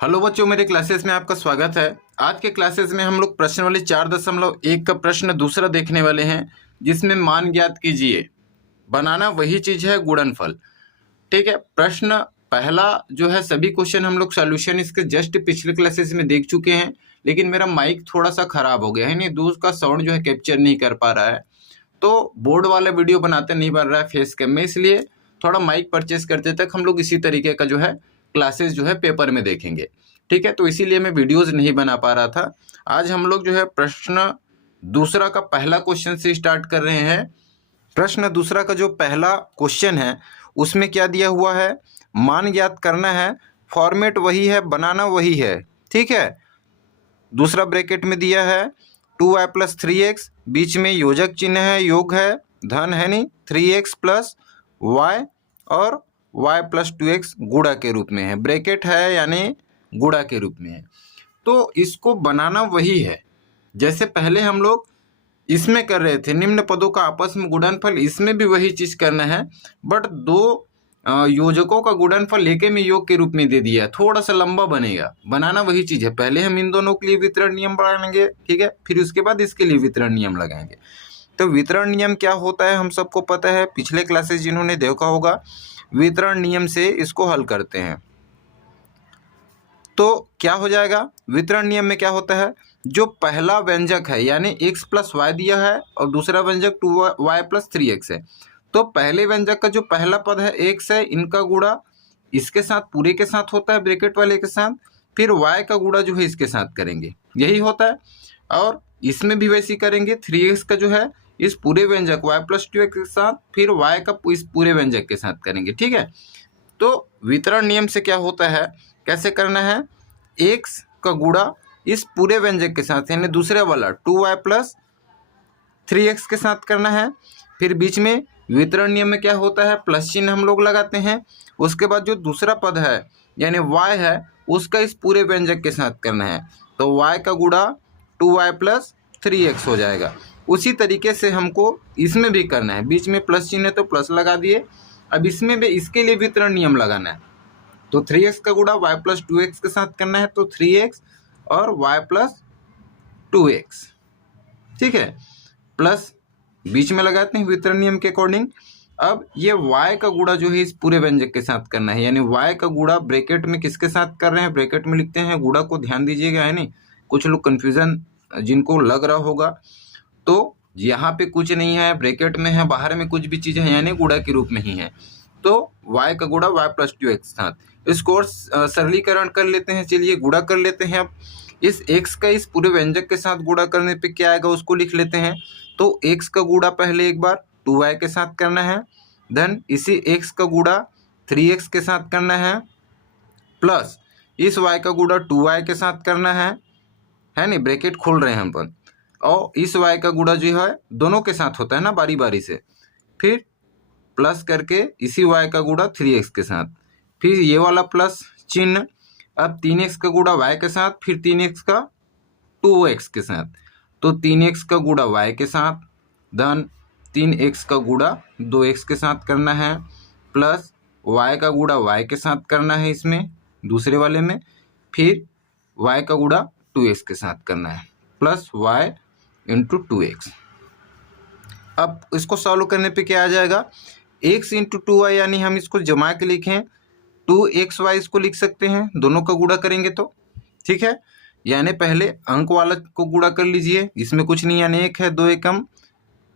Hello बच्चों, मेरे classes में आपका स्वागत है। आज के क्लासेस में हम लोग प्रश्नावली 4.1 का प्रश्न दूसरा देखने वाले हैं, जिसमें मान ज्ञात कीजिए। बनाना वही चीज है, गुणनफल। ठीक है। प्रश्न पहला जो है, सभी क्वेश्चन हम लोग सॉल्यूशन इसके जस्ट पिछले क्लासेस में देख चुके हैं, लेकिन मेरा माइक थोड़ा सा खराब हो गया है, नहीं दूर का साउंड जो है कैप्चर नहीं कर पा रहा है, तो बोर्ड वाला वीडियो बनाते नहीं बन रहा है फेस कैम में, इसलिए थोड़ा माइक परचेस करते तक हम लोग इसी तरीके का जो है क्लासेस जो है पेपर में देखेंगे। ठीक है, तो इसीलिए मैं वीडियोस नहीं बना पा रहा था। आज हम लोग जो है प्रश्न दूसरा का पहला क्वेश्चन से स्टार्ट कर रहे हैं। प्रश्न दूसरा का जो पहला क्वेश्चन है उसमें क्या दिया हुआ है, मान ज्ञात करना है, फॉर्मेट वही है, बनाना वही है। ठीक है, दूसरा ब्रैकेट में दिया है 2y + 3x, बीच में योजक चिन्ह है, योग है, धन है नहीं, 3x + y और y + 2x गुणा के रूप में है, ब्रैकेट है यानी गुणा के रूप में है। तो इसको बनाना वही है, जैसे पहले हम लोग इसमें कर रहे थे निम्न पदों का आपस में गुणनफल, इसमें भी वही चीज करना है, बट दो योजकों का गुणनफल लेके में योग के रूप में दे दिया, थोड़ा सा लंबा बनेगा। बनाना वही चीज है, पहले हम इन दोनों के लिए वितरण नियम बनाएंगे, ठीक है, फिर उसके बाद इसके लिए वितरण नियम लगाएंगे। तो वितरण नियम क्या होता है हम सबको पता है, पिछले क्लासेस जिन्होंने देखा होगा, वितरण नियम से इसको हल करते हैं। तो क्या हो जाएगा, वितरण नियम में क्या होता है, जो पहला व्यंजक है यानी x + y दिया है और दूसरा व्यंजक 2y + 3x है, तो पहले व्यंजक का जो पहला पद है x है, इनका गुणा इसके साथ पूरे के साथ होता है, ब्रैकेट वाले के साथ, फिर y का गुणा जो है इसके साथ करेंगे, यही होता है। और इसमें भी वैसे ही करेंगे, 3x का जो है इस पूरे व्यंजक y + 2x के साथ, फिर y का इस पूरे व्यंजक के साथ करेंगे। ठीक है, तो वितरण नियम से क्या होता है, कैसे करना है, x का गुणा इस पूरे व्यंजक के साथ यानी दूसरे वाला 2y + 3x के साथ करना है, फिर बीच में वितरण नियम में क्या होता है, प्लस चिन्ह हम लोग लगाते हैं, उसके बाद जो दूसरा पद है यानी y है उसका इस पूरे व्यंजक के साथ करना है, तो y का गुणा 2y + 3x हो जाएगा। उसी तरीके से हमको इसमें भी करना है, बीच में प्लस चिन्ह है तो प्लस लगा दिए, अब इसमें भी इसके लिए वितरण नियम लगाना है, तो 3x का गुणा y + 2x के साथ करना है, तो 3x और y + 2x। ठीक है, प्लस बीच में लगाते हैं वितरण नियम के अकॉर्डिंग। अब ये y का गुणा जो है इस पूरे व्यंजक के साथ करना है, यानी y का गुणा ब्रैकेट में किसके साथ कर रहे हैं, ब्रैकेट में लिखते हैं, गुणा को ध्यान दीजिएगा, है नहीं, कुछ लोग कंफ्यूजन जिनको लग रहा होगा, तो यहाँ पे कुछ नहीं है, ब्रैकेट में है, बाहर में कुछ भी चीज़ है यानी गुणा के रूप में ही है, तो y का गुणा y + 2x साथ। इसको सरलीकरण कर लेते हैं, चलिए गुणा कर लेते हैं। अब इस x का इस पूरे व्यंजक के साथ गुणा करने पे क्या आएगा उसको लिख लेते हैं, तो x का गुणा पहले एक बार 2y के साथ करना है, देन इसी x का गुणा 3x के साथ करना है, प्लस इस y का गुणा 2y के साथ करना है नहीं, ब्रैकेट खोल रहे हैं हम पर, और इस y का गुणा जो है दोनों के साथ होता है ना बारी बारी से, फिर प्लस करके इसी y का गुणा 3x के साथ, फिर ये वाला प्लस चिन्ह, अब 3x का गुणा y के साथ, फिर 3x का 2x के साथ, तो 3x का गुणा y के साथ, धन 3x का गुणा 2x के साथ करना है, प्लस y का गुणा y के साथ करना है इसमें दूसरे वाले में, फिर y का गुणा 2x के साथ करना है, प्लस y × 2x। अब इसको सॉल्व करने पे क्या आ जाएगा, x × 2y, यानी हम इसको जमा के लिखें 2xy, इसको लिख सकते हैं, दोनों का गुणा करेंगे तो। ठीक है, यानी पहले अंक वाला को गुणा कर लीजिए, इसमें कुछ नहीं, यानी 1 है, 2 एकम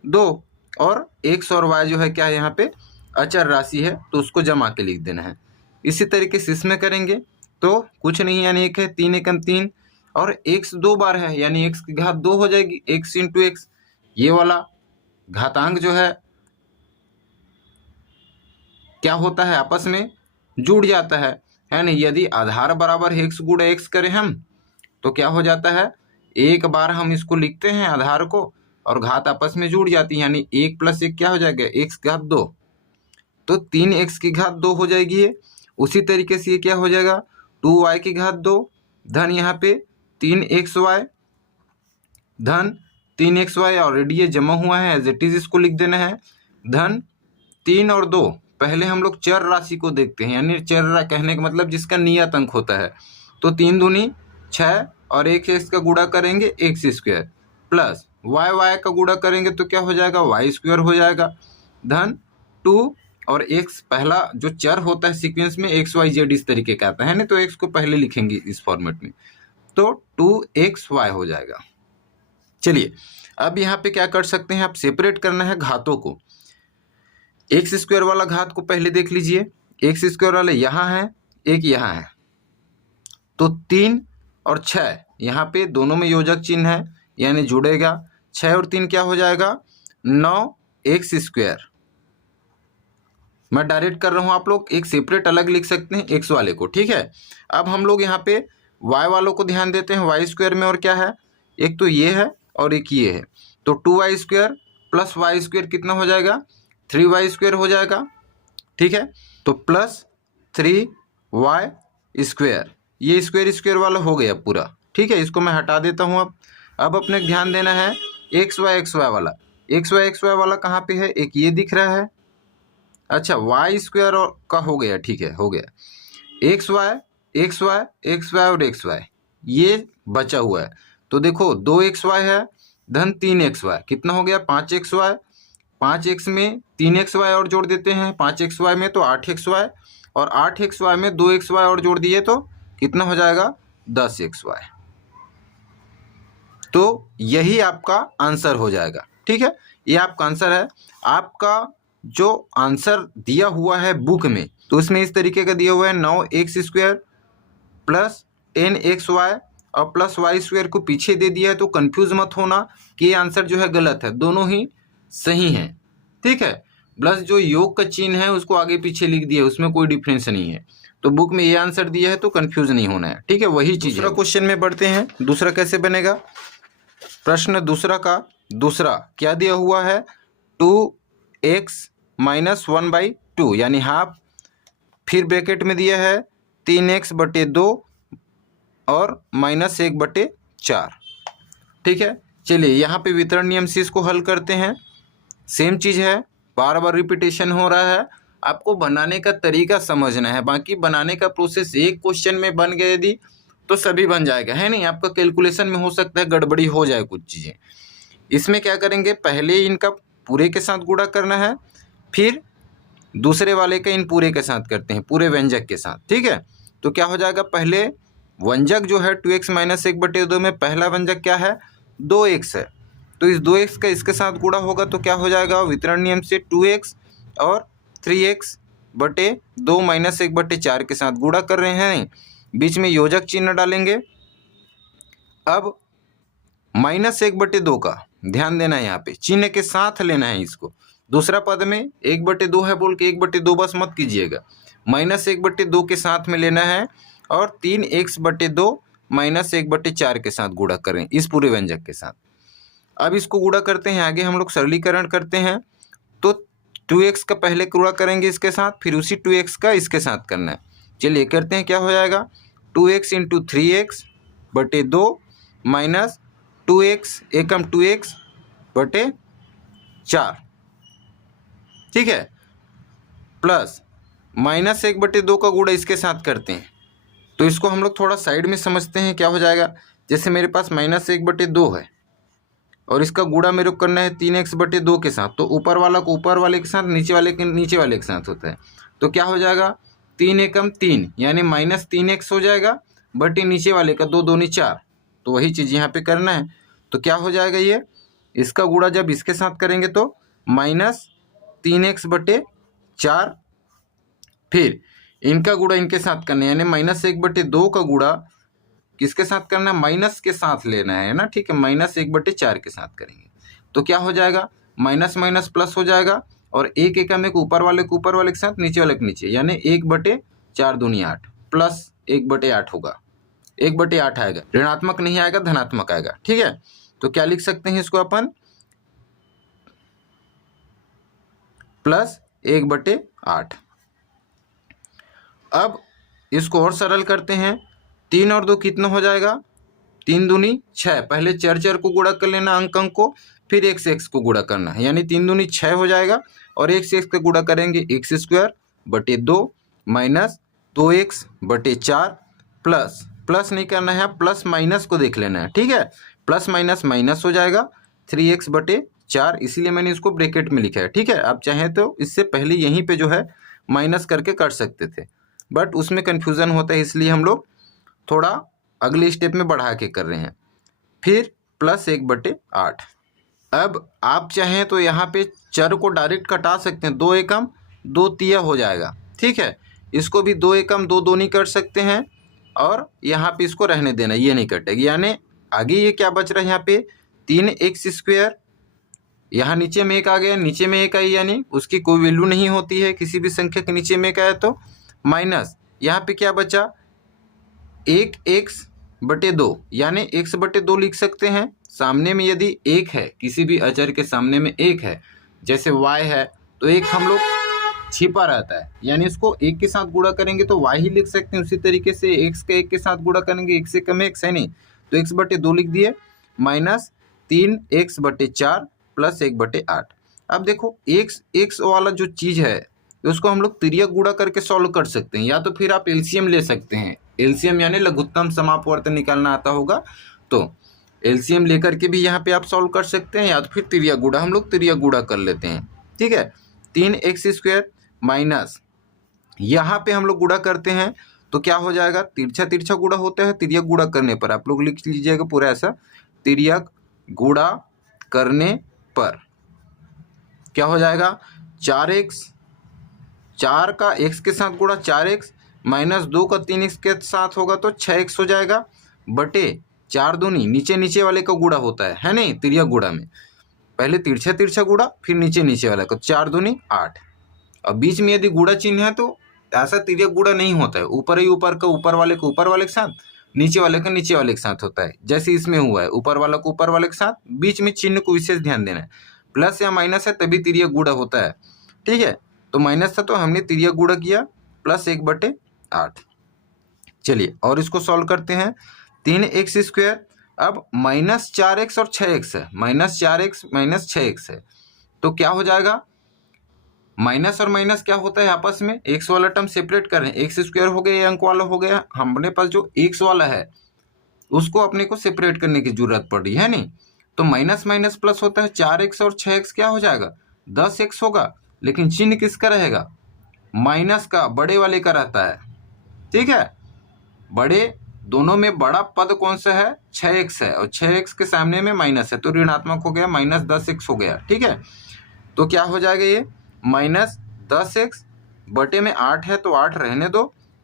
2, और x और y जो है क्या है यहाँ पे अचर राशि है, तो उसको जमा के लिख देना है। इसी तरीके से इसमें करेंगे तो कुछ नहीं, यानी 1 है, 3 एकम 3, और x 2 बार है यानी x की घात 2 हो जाएगी, x × x, ये वाला घातांक जो है क्या होता है आपस में जुड़ जाता है नहीं, यदि आधार बराबर x × x करें हम तो क्या हो जाता है, एक बार हम इसको लिखते हैं आधार को और घात आपस में जुड़ जाती है, यानी 1 + 1 क्या हो जाएगा, x की घात 2, तो 3x की घात 2 हो जाएगी ये। उसी तरीके से ये क्या हो जाएगा, 2y की घात 2, धन यहाँ पे 3xy, धन 3xy, ऑलरेडी ये जमा हुआ है, एज इट इज इसको लिख देना है, धन 3 और 2, पहले हम लोग चर राशि को देखते हैं, यानी चर कहने का मतलब जिसका नियत अंक होता है, तो 3 दूनी 6 और एक एक्स का गुणा करेंगे एक्स स्क्वायर प्लस वाई का गुणा करेंगे तो क्या हो जाएगा वाई स्क्वायर हो जाएगा धन 2 और एक्स पहला जो चर होता है सीक्वेंस में एक्स वाई जेड इस तरीके का आता है ना, तो एक्स को पहले लिखेंगे इस फॉर्मेट में, तो 2xy हो जाएगा। चलिए अब यहाँ पे क्या कर सकते हैं, आप सेपरेट करना है घातों को। एक्स स्क्वायर वाला घात को पहले देख लीजिए, एक्स स्क्वायर वाले यहाँ है, एक यहाँ है, तो 3 और 6 यहाँ पे दोनों में योजक चिन्ह है यानी जुड़ेगा, 6 और 3 क्या हो जाएगा 9x स्क्वायर। मैं डायरेक्ट कर रहा हूँ, आप लोग एक सेपरेट अलग लिख सकते हैं एक्स वाले को, ठीक है। अब हम लोग यहाँ पे वाई वालों को ध्यान देते हैं, वाई स्क्वायर में और क्या है, एक तो ये है और एक ये है, तो 2y square plus Y square कितना हो जाएगा 3y स्क्वायर हो जाएगा, ठीक है। तो प्लस 3y स्क्वायर, ये स्क्वायर स्क्वायर वाला हो गया पूरा, ठीक है। इसको मैं हटा देता हूँ। अब अपने ध्यान देना है xy वाला, xy वाला कहाँ पे है, एक ये दिख रहा है, अच्छा वाई स्क्वायर का हो गया, ठीक है हो गया, xy और xy ये बचा हुआ है, तो देखो 2xy है धन 3xy कितना हो गया 5xy, 5x में 3xy और जोड़ देते हैं, 5xy में तो 8xy और 8xy में 2xy और जोड़ दिए तो कितना हो जाएगा 10xy। तो यही आपका आंसर हो जाएगा, ठीक है, ये आपका आंसर है। आपका जो आंसर दिया हुआ है बुक में, तो उसमें इस तरीके का दिया हुआ है 9x स्क्वायर प्लस 10xy और प्लस वाई स्क्वायर को पीछे दे दिया है, तो कंफ्यूज मत होना कि ये आंसर जो है गलत है, दोनों ही सही हैं, ठीक है। प्लस जो योग का चिन्ह है उसको आगे पीछे लिख दिया है, उसमें कोई डिफरेंस नहीं है, तो बुक में ये आंसर दिया है तो कंफ्यूज नहीं होना है, ठीक है, वही चीज। दूसरा क्वेश्चन में बढ़ते हैं, दूसरा कैसे बनेगा, प्रश्न दूसरा का दूसरा क्या दिया हुआ है 2x माइनस 1/2 यानी हाफ, फिर ब्रैकेट में दिया है 3x/2 और माइनस 1/4, ठीक है। चलिए यहाँ पे वितरण नियम से इसको हल करते हैं, सेम चीज़ है, बार बार रिपीटेशन हो रहा है, आपको बनाने का तरीका समझना है, बाकी बनाने का प्रोसेस एक क्वेश्चन में बन गए यदि तो सभी बन जाएगा, है नहीं, आपका कैलकुलेशन में हो सकता है गड़बड़ी हो जाए कुछ चीज़ें। इसमें क्या करेंगे, पहले इनका पूरे के साथ गुणा करना है, फिर दूसरे वाले का इन पूरे के साथ करते हैं, पूरे व्यंजक के साथ, ठीक है। तो क्या हो जाएगा, पहले व्यंजक जो है 2x माइनस 1/2 में पहला व्यंजक क्या है 2x है, तो इस 2x का इसके साथ गुणा होगा तो क्या हो जाएगा, वितरण नियम से 2x और 3x/2 माइनस 1/4 के साथ गुणा कर रहे हैं, बीच में योजक चिन्ह डालेंगे। अब माइनस 1/2 का ध्यान देना है, यहाँ पे चिन्ह के साथ लेना है इसको, दूसरा पद में 1/2 है बोल के 1/2 बस मत कीजिएगा, माइनस 1/2 के साथ में लेना है और 3x/2 माइनस 1/4 के साथ गुणा करें इस पूरे व्यंजक के साथ। अब इसको गुणा करते हैं, आगे हम लोग सरलीकरण करते हैं, तो 2x का पहले गुणा करेंगे इसके साथ, फिर उसी 2x का इसके साथ करना है। चलिए करते हैं, क्या हो जाएगा 2x into 3x/2 minus 2x एकम 2x/4, ठीक है, प्लस माइनस 1/2 का गुणा इसके साथ करते हैं, तो इसको हम लोग थोड़ा साइड में समझते हैं, क्या हो जाएगा, जैसे मेरे पास माइनस 1/2 है और इसका गुणा मेरे को करना है 3x/2 के साथ, तो ऊपर वाला को ऊपर वाले के साथ, नीचे वाले के नीचे वाले के साथ होता है, तो क्या हो जाएगा 3 एकम 3 यानी माइनस 3x हो जाएगा, बटे नीचे वाले का 2 दूनी 4, तो वही चीज़ यहाँ पे करना है। तो क्या हो जाएगा, ये इसका गुणा जब इसके साथ करेंगे तो माइनस 3x/4, फिर इनका गुणा इनके साथ करना है, यानी माइनस 1/2 का गुणा किसके साथ करना है, माइनस के साथ लेना है ना, ठीक है, माइनस 1/4 के साथ करेंगे तो क्या हो जाएगा, माइनस माइनस प्लस हो जाएगा, और एक एकम एक ऊपर वाले के ऊपर वाले के साथ, नीचे वाले के नीचे, यानी 1/4 दूनी 8 प्लस 1/8 होगा, 1/8 आएगा, ऋणात्मक नहीं आएगा धनात्मक आएगा, ठीक है। तो क्या लिख सकते हैं इसको अपन, प्लस 1/8। अब इसको और सरल करते हैं, 3 और 2 कितना हो जाएगा, 3 दूनी 6, पहले चर को गुणा कर लेना अंक को, फिर x को गुणा करना है, यानी 3 दूनी 6 हो जाएगा, और x का गुणा करेंगे x² बटे 2 माइनस 2x/4 प्लस प्लस नहीं करना है, प्लस माइनस को देख लेना है, ठीक है। प्लस माइनस माइनस हो जाएगा 3x/4, इसीलिए मैंने इसको ब्रैकेट में लिखा है, ठीक है। आप चाहें तो इससे पहले यहीं पे जो है माइनस करके कर सकते थे, बट उसमें कन्फ्यूज़न होता है, इसलिए हम लोग थोड़ा अगले स्टेप में बढ़ा के कर रहे हैं। फिर प्लस 1/8। अब आप चाहें तो यहाँ पे चर को डायरेक्ट कटा सकते हैं, 2 एकम 2 तिया हो जाएगा, ठीक है। इसको भी 2 एकम 2 दूनी कर सकते हैं और यहाँ पे इसको रहने देना, ये नहीं कटेगी। यानी आगे ये क्या बच रहा है यहाँ पे 3x², यहाँ नीचे में एक आ गया, नीचे में एक आई, यानी उसकी कोई वैल्यू नहीं होती है, किसी भी संख्या के नीचे में एक आया तो माइनस यहाँ पे क्या बचा 1x/2, यानी x/2 लिख सकते हैं। सामने में यदि एक है, किसी भी अचर के सामने में एक है, जैसे y है तो एक हम लोग छिपा रहता है, यानी इसको एक के साथ गुणा करेंगे तो y ही लिख सकते हैं। उसी तरीके से x का एक के साथ गुणा करेंगे, एक से कम x है नहीं तो x/2 लिख दिए, माइनस 3x/4 प्लस 1/8। अब देखो x वाला जो चीज़ है उसको हम लोग तिर्यक गुणा करके सॉल्व कर सकते हैं, या तो फिर आप एलसीएम ले सकते हैं। एलसीएम यानी लघुत्तम समापवर्त निकालना आता होगा तो एलसीएम लेकर के भी यहाँ पे आप सॉल्व कर सकते हैं, या तो फिर तिर्यक गुणा, हम लोग तिर्यक गुणा कर लेते हैं, ठीक है। 3x² माइनस यहाँ पे हम लोग गुणा करते हैं तो क्या हो जाएगा, तिरछा तिरछा गुणा होता है, तिर्यक गुणा करने पर आप लोग लिख लीजिएगा पूरा ऐसा, तिर्यक गुणा करने पर क्या हो जाएगा 4x, 4 का x के साथ गुणा 4x, माइनस 2 का 3x के साथ होगा तो 6x हो जाएगा, बटे 4 दूनी नीचे नीचे वाले का गुणा होता है नहीं, तिर्यक गुणा में पहले तिरछा तिरछा गुणा फिर नीचे नीचे वाला का, 4 दूनी 8। अब बीच में यदि गुणा चिन्ह है तो ऐसा तिर्यक गुणा नहीं होता है, ऊपर ही ऊपर का ऊपर वाले के साथ, नीचे वाले का नीचे वाले के साथ होता है, जैसे इसमें हुआ है ऊपर वाला को ऊपर वाले के साथ। बीच में चिन्ह को विशेष ध्यान देना है, प्लस या माइनस है तभी तिर्यक गुणा होता है, ठीक है। तो माइनस था तो हमने तिर्यक गुणा किया प्लस 1/8। चलिए और इसको सॉल्व करते हैं, 3x², अब माइनस 4x और 6x है, माइनस 4x माइनस 6x है तो क्या हो जाएगा, माइनस और माइनस क्या होता है आपस में, x वाला टर्म सेपरेट कर रहे हैं, x² हो गया, ये अंक वाला हो गया, हमारे पास जो x वाला है उसको अपने को सेपरेट करने की जरूरत पड़ रही है नहीं, तो माइनस माइनस प्लस होता है, 4x और 6x क्या हो जाएगा 10x होगा, लेकिन चिन्ह किसका रहेगा, माइनस का, बड़े वाले का रहता है, ठीक है। बड़े दोनों में बड़ा पद कौन सा है 6x है, और 6x के सामने में माइनस है तो ऋणात्मक हो गया, माइनस 10x हो गया, ठीक है। तो क्या हो जाएगा ये माइनस 10x बटे में 8 है तो 8 रहने दो,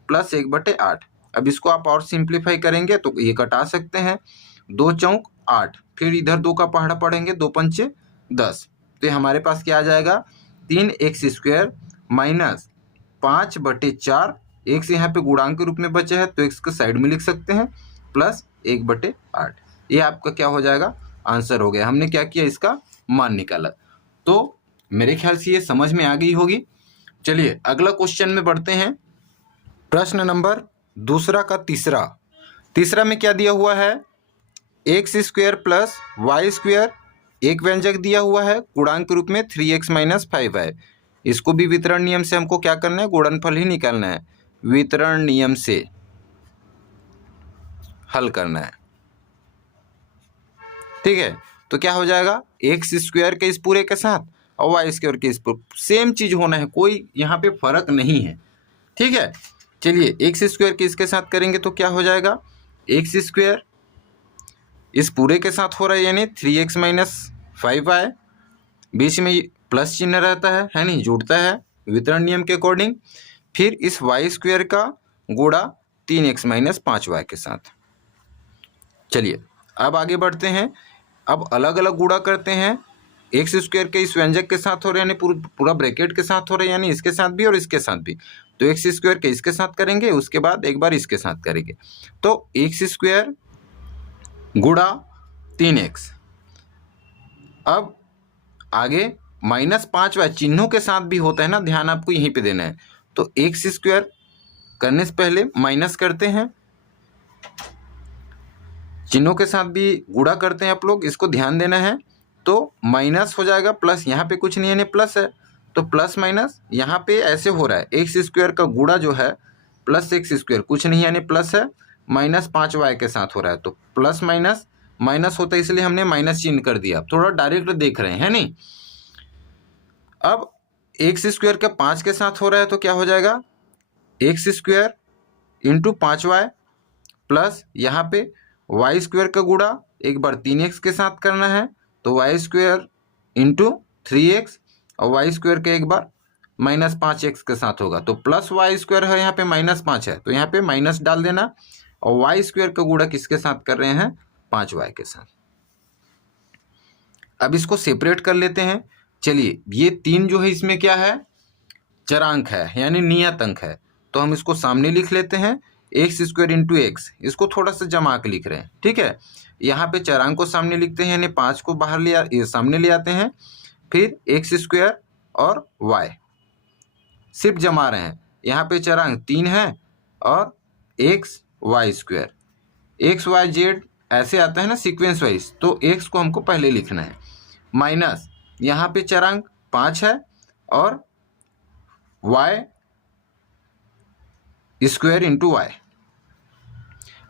प्लस 1/8। अब इसको आप और सिंप्लीफाई करेंगे तो ये कटा सकते हैं, 2 चौक 8, फिर इधर 2 का पहाड़ा पढ़ेंगे, 2 पंचे 10, तो ये हमारे पास क्या आ जाएगा 3x² माइनस 5/4, x यहाँ पे गुणांक के रूप में बचा है तो x को साइड में लिख सकते हैं, प्लस 1/8। ये आपका क्या हो जाएगा आंसर हो गया, हमने क्या किया इसका मान निकाला। तो मेरे ख्याल से ये समझ में आ गई होगी। चलिए अगला क्वेश्चन में बढ़ते हैं, प्रश्न नंबर दूसरा का तीसरा में क्या दिया हुआ है, x² प्लस y², एक व्यंजक दिया हुआ है गुणांक के रूप में 3x माइनस 5 है। इसको भी वितरण नियम से हमको क्या करना है, गुणनफल ही निकालना है, वितरण नियम से हल करना है, ठीक है। तो क्या हो जाएगा x² के इस पूरे के साथ और y² के इस पूरे, सेम चीज होना है, कोई यहाँ पे फर्क नहीं है, ठीक है। चलिए x² के इसके साथ करेंगे तो क्या हो जाएगा, x² इस पूरे के साथ हो रहा है यानी 3x माइनस 5y, बीच में प्लस चिन्ह रहता है नहीं, जुड़ता है वितरण नियम के अकॉर्डिंग। फिर इस y² का गुणा 3x माइनस 5y के साथ। चलिए अब आगे बढ़ते हैं, अब अलग अलग गुणा करते हैं, x² के इस व्यंजक के साथ हो रहे यानी पूरा ब्रैकेट के साथ हो रहे यानी इसके साथ भी और इसके साथ भी, तो x² के इसके साथ करेंगे, उसके बाद एक बार इसके साथ करेंगे, तो x² गुणा 3x। अब आगे माइनस 5y चिन्हों के साथ भी होता है ना, ध्यान आपको यहीं पे देना है, तो x² करने से पहले माइनस करते हैं, चिन्हों के साथ भी गुणा करते हैं आप लोग, इसको ध्यान देना है। तो माइनस हो जाएगा प्लस, यहाँ पे कुछ नहीं है प्लस है तो प्लस माइनस, यहाँ पे ऐसे हो रहा है x² का गुणा जो है प्लस x² कुछ नहीं यानी प्लस है, -5y के साथ हो रहा है, तो प्लस माइनस माइनस होता है इसलिए हमने माइनस चिन्ह कर दिया। थोड़ा डायरेक्ट देख रहे हैं नहीं। अब एक्स स्क्वायर का 5 के साथ हो रहा है तो क्या हो जाएगा, x square into 5y plus यहाँ पे वाई स्क्वायर का गुणा एक बार 3x के साथ करना है तो वाई स्क्वायर इंटू 3x और वाई स्क्वायर का एक बार -5x के साथ होगा तो प्लस वाई स्क्वायर है, यहाँ पे -5 है तो यहाँ पे माइनस डाल देना। और वाई स्क्वायर का गुणा किसके साथ कर रहे हैं, 5y के साथ। अब इसको सेपरेट कर लेते हैं। चलिए ये 3 जो है इसमें क्या है, चरांक है यानी नियत अंक है, तो हम इसको सामने लिख लेते हैं एक्स स्क्वायर इंटू एक्स, इसको थोड़ा सा जमा के लिख रहे हैं। ठीक है, यहाँ पे चरांक को सामने लिखते हैं यानी 5 को बाहर सामने ले आते हैं, फिर एक्स स्क्वायर और वाई सिर्फ जमा रहे हैं। यहाँ पे चरांक 3 है और X Y square, X Y Z ऐसे आता है ना सीक्वेंस वाइज, तो एक्स को हमको पहले लिखना है, माइनस यहाँ पे चरांक 5 है और वाई स्क्वायर इंटू वाई।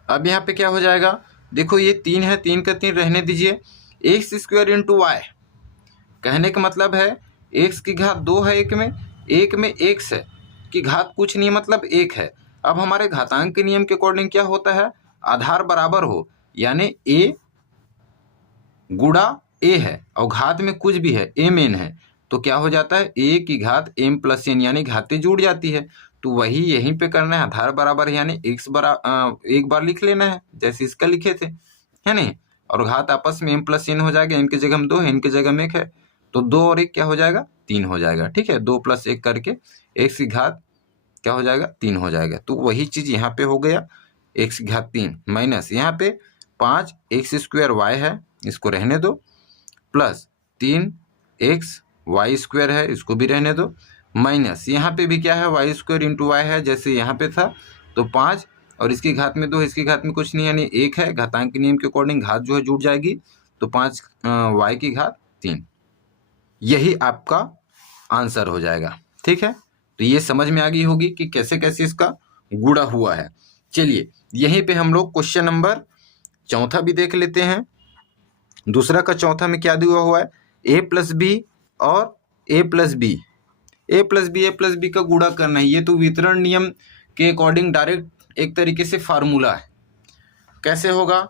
अब यहाँ पे क्या हो जाएगा, देखो ये 3 है, 3 का 3 रहने दीजिए, एक्स स्क्वायर इंटू वाई, कहने का मतलब है एक्स की घात 2 है एक में एक्स है कि घात कुछ नहीं मतलब 1 है। अब हमारे घातांक के नियम के अकॉर्डिंग क्या होता है, आधार बराबर हो यानी a गुणा a है और घात में कुछ भी है a मेन है तो क्या हो जाता है a की घात m प्लस n यानी घातें जुड़ जाती है। तो वही यहीं पे करना है, आधार बराबर यानी x एक बार लिख लेना है जैसे इसका लिखे थे, है नहीं, और घात आपस में m प्लस n हो जाएगा, m की जगह में 2 है, n की जगह में 1 है तो 2 और 1 क्या हो जाएगा, 3 हो जाएगा। ठीक है, 2 + 1 करके x की घात क्या हो जाएगा, 3 हो जाएगा। तो वही चीज यहाँ पे हो गया, x की घात 3 माइनस यहाँ पे 5 एक्स स्क्वायर वाई है, इसको रहने दो, प्लस 3 एक्स वाई स्क्वायर है, इसको भी रहने दो, माइनस यहाँ पे भी क्या है वाई स्क्वायर इंटू वाई है जैसे यहाँ पे था, तो 5 और इसकी घात में 2, इसकी घात में कुछ नहीं यानी 1 है, घातांक के नियम के अकॉर्डिंग घात जो है जुड़ जाएगी तो 5 वाई की घात 3, यही आपका आंसर हो जाएगा। ठीक है, तो ये समझ में आ गई होगी कि कैसे कैसे इसका गुणा हुआ है। चलिए यहीं पे हम लोग क्वेश्चन नंबर 4 भी देख लेते हैं। दूसरा का 4 में क्या दिया हुआ है, a + b और a + b, a + b का गुणा करना है। ये तो वितरण नियम के अकॉर्डिंग डायरेक्ट एक तरीके से फार्मूला है। कैसे होगा,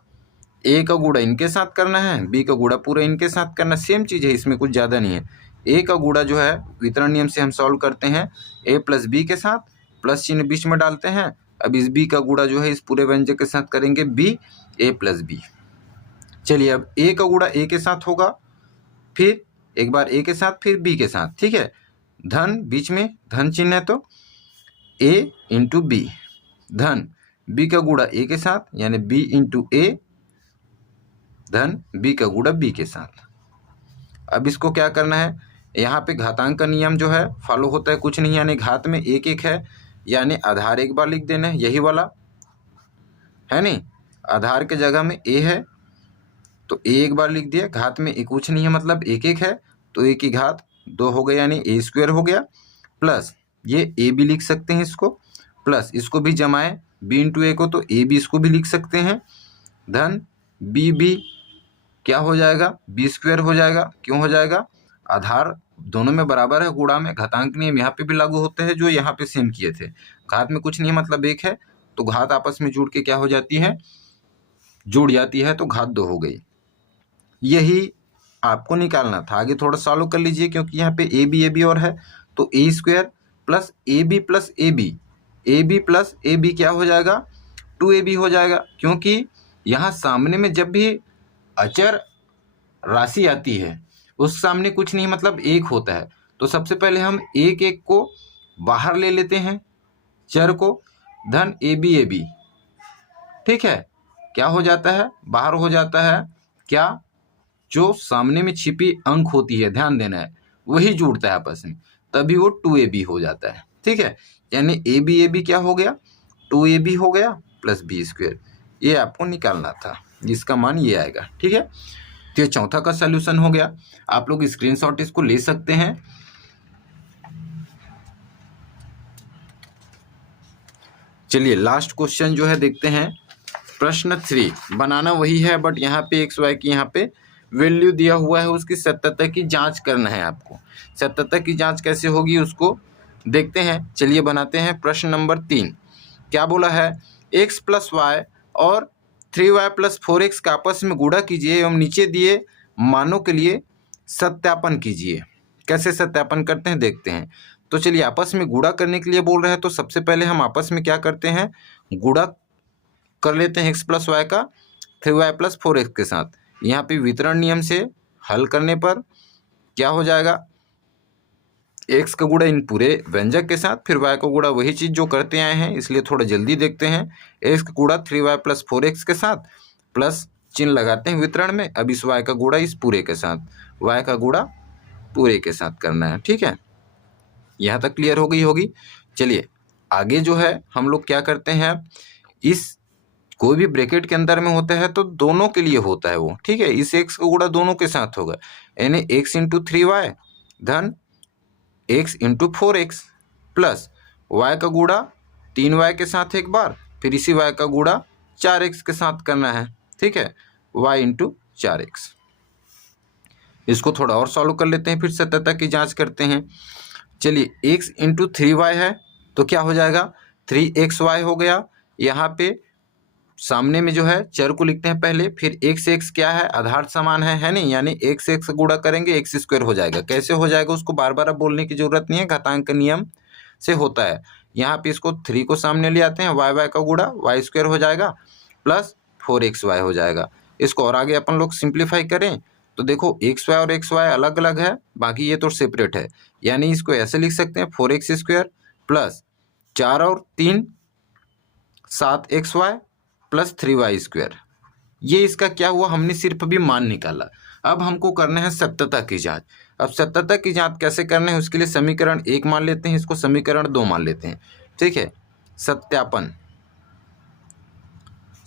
a का गुणा इनके साथ करना है, b का गुणा पूरा इनके साथ करना, सेम चीज़ है, इसमें कुछ ज़्यादा नहीं है। a का गुणा जो है वितरण नियम से हम सॉल्व करते हैं a + b के साथ, प्लस चिन्ह बीच में डालते हैं। अब इस b का गुणा जो है इस पूरे व्यंजक के साथ करेंगे b a + b। चलिए अब a का गुणा a के साथ होगा, फिर एक बार a के साथ फिर b के साथ। ठीक है, धन बीच में धन चिन्ह है तो a इंटू b, धन b का गुणा a के साथ यानी b इंटू a, धन b का गुणा b के साथ। अब इसको क्या करना है, यहाँ पे घातांक का नियम जो है फॉलो होता है, कुछ नहीं यानी घात में 1 1 है यानी आधार एक बार लिख देना है, यही वाला है नहीं, आधार के जगह में a है तो a एक बार लिख दिया, घात में कुछ नहीं है मतलब 1 1 है तो a की घात 2 हो गया यानी a स्क्वायर हो गया, प्लस ये a भी लिख सकते हैं इसको, प्लस इसको भी जमाएं b इंटू a को तो a भी इसको भी लिख सकते हैं, धन b क्या हो जाएगा, b स्क्वायर हो जाएगा। क्यों हो जाएगा, आधार दोनों में बराबर है, गुणा में घातांक नियम यहाँ पे भी लागू होते हैं जो यहाँ पे सेम किए थे। घात में कुछ नहीं मतलब 1 है तो घात आपस में जुड़ के क्या हो जाती है, जुड़ जाती है तो घात 2 हो गई। यही आपको निकालना था, आगे थोड़ा सॉल्व कर लीजिए क्योंकि यहाँ पे ए बी और है तो a square plus A B plus A B plus A B क्या हो जाएगा, 2ab हो जाएगा, क्योंकि यहाँ सामने में जब भी अचर राशि आती है उस सामने कुछ नहीं मतलब 1 होता है, तो सबसे पहले हम 1 1 को बाहर ले लेते हैं चर को, धन ए बी, ठीक है, क्या हो जाता है, बाहर हो जाता है क्या, जो सामने में छिपी अंक होती है, ध्यान देना है, वही जुड़ता है आपस में, तभी वो 2ab हो जाता है। ठीक है, यानी ए बी क्या हो गया, 2ab हो गया प्लस b स्क्वायर, ये आपको निकालना था, जिसका मान ये आएगा। ठीक है, तो ये 4 का सॉल्यूशन हो गया, आप लोग स्क्रीनशॉट इसको ले सकते हैं। चलिए लास्ट क्वेश्चन जो है देखते हैं, प्रश्न 3 बनाना वही है, बट यहाँ पे एक्स वाई की यहाँ पे वैल्यू दिया हुआ है, उसकी सत्यता की जांच करना है आपको। सत्यता की जांच कैसे होगी उसको देखते हैं। चलिए बनाते हैं। प्रश्न नंबर 3 क्या बोला है, x प्लस वाई और 3y प्लस 4x का आपस में गुणा कीजिए एवं नीचे दिए मानों के लिए सत्यापन कीजिए। कैसे सत्यापन करते हैं देखते हैं। तो चलिए आपस में गुणा करने के लिए बोल रहे हैं, तो सबसे पहले हम आपस में क्या करते हैं, गुणा कर लेते हैं x प्लस वाई का 3y प्लस 4x के साथ। यहाँ पे वितरण नियम से हल करने पर क्या हो जाएगा, x का गुणा इन पूरे व्यंजक के साथ, फिर y का गुणा वही चीज़ जो करते आए हैं, इसलिए थोड़ा जल्दी देखते हैं। x का गुणा 3y प्लस 4x के साथ, प्लस चिन्ह लगाते हैं वितरण में। अब इस y का गुणा इस पूरे के साथ, y का गुणा पूरे के साथ करना है। ठीक है, यहाँ तक क्लियर हो गई होगी। चलिए आगे जो है हम लोग क्या करते हैं, इस कोई भी ब्रैकेट के अंदर में होता है तो दोनों के लिए होता है वो। ठीक है, इस x का गुणा दोनों के साथ होगा, यानी x इंटू 3y धन x into 4x plus y का गुणा 3y के साथ एक बार, फिर इसी y का गुणा 4x के साथ करना है। ठीक है, y इंटू 4x। इसको थोड़ा और सॉल्व कर लेते हैं, फिर सत्यता की जांच करते हैं। चलिए x इंटू 3y है तो क्या हो जाएगा, 3xy हो गया। यहाँ पे सामने में जो है चर को लिखते हैं पहले, फिर x क्या है, आधार समान है नहीं, यानी x गुणा करेंगे एक्स स्क्वायर हो जाएगा। कैसे हो जाएगा उसको बार बार बोलने की जरूरत नहीं है, घातांक नियम से होता है। यहाँ पे इसको 3 को सामने ले आते हैं, y का गुणा y स्क्वायर हो जाएगा प्लस 4xy हो जाएगा। इसको और आगे अपन लोग सिंप्लीफाई करें तो देखो xy और xy अलग अलग है, बाकी ये तो सेपरेट है, यानी इसको ऐसे लिख सकते हैं 4x स्क्वायर प्लस 4 और 3 7xy प्लस 3y स्क्वायर। ये इसका क्या हुआ, हमने सिर्फ अभी मान निकाला। अब हमको करना है सत्यता की जांच। अब सत्यता की जांच कैसे करना है, उसके लिए समीकरण 1 मान लेते हैं, इसको समीकरण 2 मान लेते हैं। ठीक है, सत्यापन।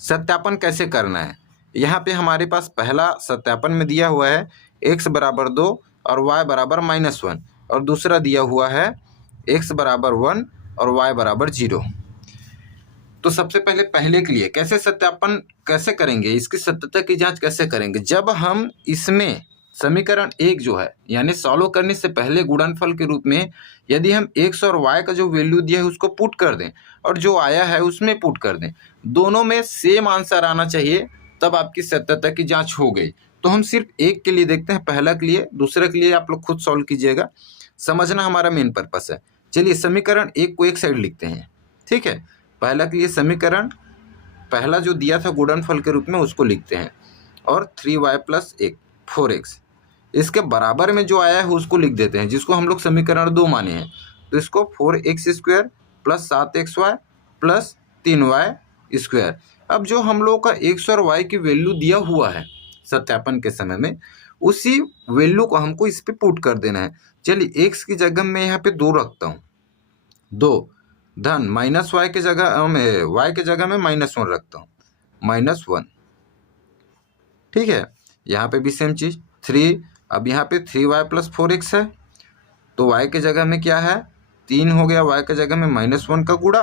सत्यापन कैसे करना है, यहाँ पे हमारे पास पहला सत्यापन में दिया हुआ है x बराबर 2 और y बराबर -1, और दूसरा दिया हुआ है x बराबर 1 और y बराबर 0। तो सबसे पहले के लिए कैसे सत्यापन कैसे करेंगे, इसकी सत्यता की जांच कैसे करेंगे, जब हम इसमें समीकरण 1 जो है यानी सॉल्व करने से पहले गुणनफल के रूप में यदि हम x और y का जो वैल्यू दिया है उसको पुट कर दें और जो आया है उसमें पुट कर दें, दोनों में सेम आंसर आना चाहिए, तब आपकी सत्यता की जांच हो गई। तो हम सिर्फ एक के लिए देखते हैं, पहला के लिए, दूसरे के लिए आप लोग खुद सॉल्व कीजिएगा, समझना हमारा मेन पर्पस है। चलिए समीकरण 1 को एक साइड लिखते हैं। ठीक है, पहला के लिए समीकरण पहला जो दिया था गुणनफल के रूप में उसको लिखते हैं, और 3y प्लस 4x इसके बराबर में जो आया है उसको लिख देते हैं, जिसको हम लोग समीकरण 2 माने हैं। तो इसको 4x square plus 7xy plus 3y square. अब जो हम लोग का x और y की वैल्यू दिया हुआ है सत्यापन के समय में, उसी वैल्यू को हमको इस पे पुट कर देना है। चलिए x की जगह मैं यहाँ पे 2 रखता हूँ, 2 धन -y के जगह में y के जगह में -1 रखता हूँ, -1। ठीक है, यहाँ पे भी सेम चीज 3। अब यहाँ पे 3y प्लस 4x है, तो y के जगह में क्या है 3 हो गया, y के जगह में -1 का गुणा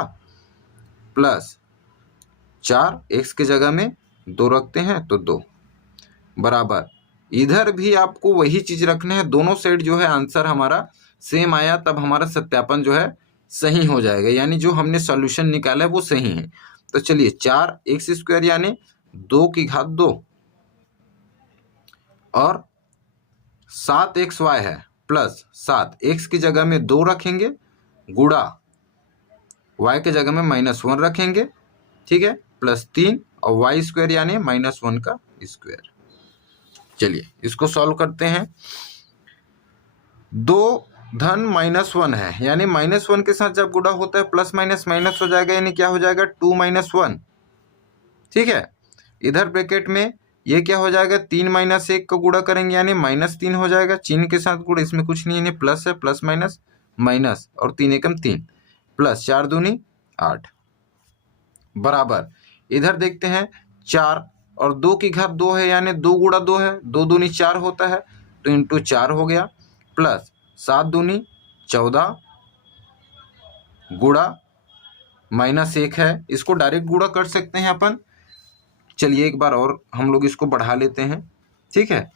प्लस 4, x के जगह में 2 रखते हैं तो 2 बराबर। इधर भी आपको वही चीज रखना है, दोनों साइड जो है आंसर हमारा सेम आया, तब हमारा सत्यापन जो है सही हो जाएगा, यानी जो हमने सॉल्यूशन निकाला है वो सही है। तो चलिए 4x स्क्वायर यानी 2 की घात 2 और 7xy है प्लस 7, x की जगह में 2 रखेंगे गुणा y के जगह में -1 रखेंगे। ठीक है, प्लस 3 और y स्क्वायर यानी -1 का स्क्वायर। चलिए इसको सॉल्व करते हैं। 2 धन -1 है, यानी -1 के साथ जब गुणा होता है प्लस माइनस माइनस हो जाएगा, यानी क्या हो जाएगा 2 - 1। ठीक है, इधर ब्रैकेट में ये क्या हो जाएगा 3 - 1 का गुणा करेंगे यानी -3 हो जाएगा, चिन्ह के साथ गुणा, इसमें कुछ नहीं है, प्लस है, प्लस माइनस माइनस, और 3 एकम 3 प्लस 4 दूनी 8 बराबर। इधर देखते हैं 4 और 2 की घात 2 है, यानी 2 गुणा 2 है, 2 दूनी 4 होता है, तो इंटू 4 हो गया, प्लस 7 दूनी 14 गुणा -1 है, इसको डायरेक्ट गुणा कर सकते हैं अपन, चलिए एक बार और हम लोग इसको बढ़ा लेते हैं, ठीक है।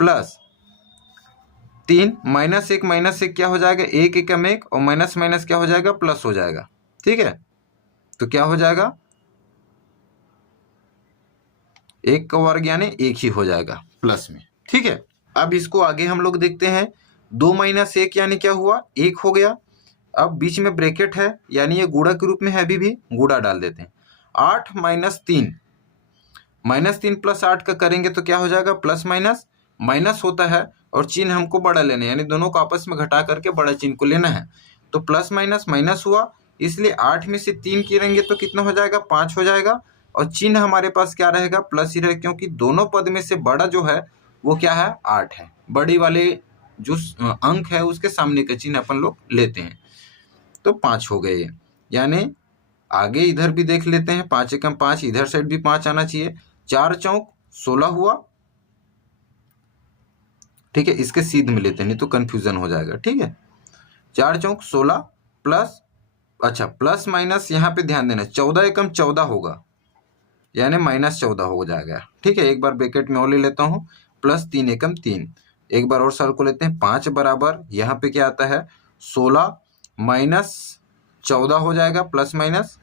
प्लस 3 -1 क्या हो जाएगा, 1 एकम 1 और माइनस माइनस क्या हो जाएगा, प्लस हो जाएगा, ठीक है। तो क्या हो जाएगा, 1 का वर्ग यानी 1 ही हो जाएगा प्लस में, ठीक है। अब इसको आगे हम लोग देखते हैं। 2 - 1 यानी क्या हुआ, 1 हो गया। अब बीच में ब्रैकेट है यानी ये गुणा के रूप में है, अभी भी गुणा डाल देते हैं। 8 - 3 प्लस 8 का करेंगे तो क्या हो जाएगा, प्लस माइनस माइनस होता है और चिन्ह हमको बड़ा लेना है, यानी दोनों को आपस में घटा करके बड़ा चिन्ह को लेना है। तो प्लस माइनस माइनस हुआ, इसलिए 8 में से 3 गिरेंगे तो कितना हो जाएगा, 5 हो जाएगा। और चिन्ह हमारे पास क्या रहेगा, प्लस ही रहेगा, क्योंकि दोनों पद में से बड़ा जो है वो क्या है, 8 है। बड़ी वाले जो अंक है उसके सामने का चिन्ह अपन लोग लेते हैं। तो 5 हो गए, यानी आगे इधर भी देख लेते हैं। 5 एकम 5, इधर साइड भी 5 आना चाहिए। 4 चौक 16 हुआ, ठीक है। इसके सीध में लेते हैं, नहीं तो कंफ्यूजन हो जाएगा, ठीक है। 4 चौक 16 प्लस, अच्छा प्लस माइनस यहाँ पे ध्यान देना, 14 एकम 14 होगा, यानी -14 हो जाएगा, ठीक है। एक बार ब्रैकेट में और ले लेता हूँ, प्लस 3 एकम 3। एक बार और सॉल्व को लेते हैं। 5 बराबर यहाँ पे क्या आता है, 16 -14 हो जाएगा, प्लस माइनस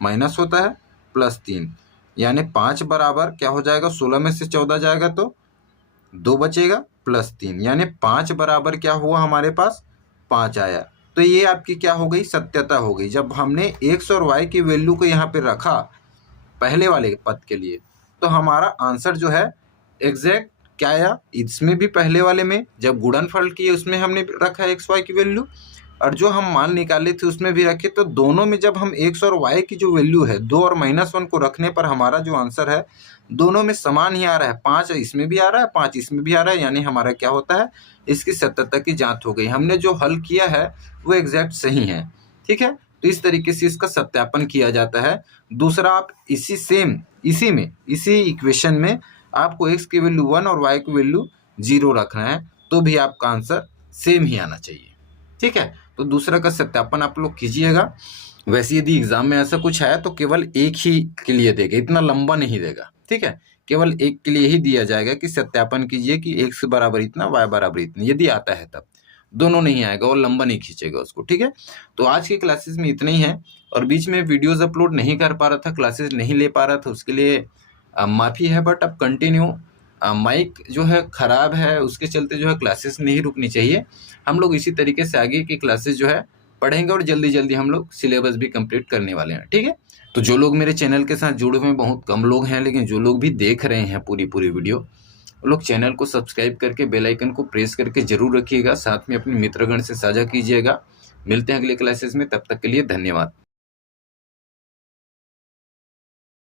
माइनस होता है, प्लस 3, यानी 5 बराबर क्या हो जाएगा, 16 में से 14 जाएगा तो 2 बचेगा, प्लस 3, यानी 5 बराबर क्या हुआ हमारे पास, 5 आया। तो ये आपकी क्या हो गई, सत्यता हो गई। जब हमने x और y की वैल्यू को यहाँ पे रखा पहले वाले पद के लिए, तो हमारा आंसर जो है एग्जैक्ट क्या आया, इसमें भी पहले वाले में जब गुणनफल किए उसमें हमने रखा एक्स वाई की वैल्यू, और जो हम मान निकाले थे उसमें भी रखे। तो दोनों में जब हम एक्स और वाई की जो वैल्यू है 2 और -1 को रखने पर हमारा जो आंसर है दोनों में समान ही आ रहा है। 5 इसमें भी आ रहा है, 5 इसमें भी आ रहा है, यानी हमारा क्या होता है, इसकी सत्यता की जांच हो गई। हमने जो हल किया है वो एग्जैक्ट सही है, ठीक है। तो इस तरीके से इसका सत्यापन किया जाता है। दूसरा, आप इसी इक्वेशन में आपको x की वैल्यू 1 और y की वैल्यू 0 रखना है, तो भी आपका आंसर सेम ही आना चाहिए, ठीक है। तो दूसरा का सत्यापन आप लोग कीजिएगा। वैसे यदि एग्जाम में ऐसा कुछ है तो केवल एक ही के लिए देगा, इतना लंबा नहीं देगा, ठीक है। केवल एक के लिए ही दिया जाएगा कि सत्यापन कीजिए कि x बराबर इतना, y बराबर इतना, यदि आता है तब। दोनों नहीं आएगा और लंबा नहीं खींचेगा उसको, ठीक है। तो आज की क्लासेस में इतना ही है, और बीच में वीडियोस अपलोड नहीं कर पा रहा था, क्लासेस नहीं ले पा रहा था, उसके लिए माफ़ी है। बट अब कंटिन्यू माइक जो है ख़राब है, उसके चलते जो है क्लासेस नहीं रुकनी चाहिए। हम लोग इसी तरीके से आगे की क्लासेस जो है पढ़ेंगे और जल्दी जल्दी हम लोग सिलेबस भी कंप्लीट करने वाले हैं, ठीक है। तो जो लोग मेरे चैनल के साथ जुड़े हुए हैं बहुत कम लोग हैं, लेकिन जो लोग भी देख रहे हैं पूरी वीडियो, वो लोग चैनल को सब्सक्राइब करके बेल आइकन को प्रेस करके जरूर रखिएगा, साथ में अपने मित्रगण से साझा कीजिएगा। मिलते हैं अगले क्लासेस में, तब तक के लिए धन्यवाद।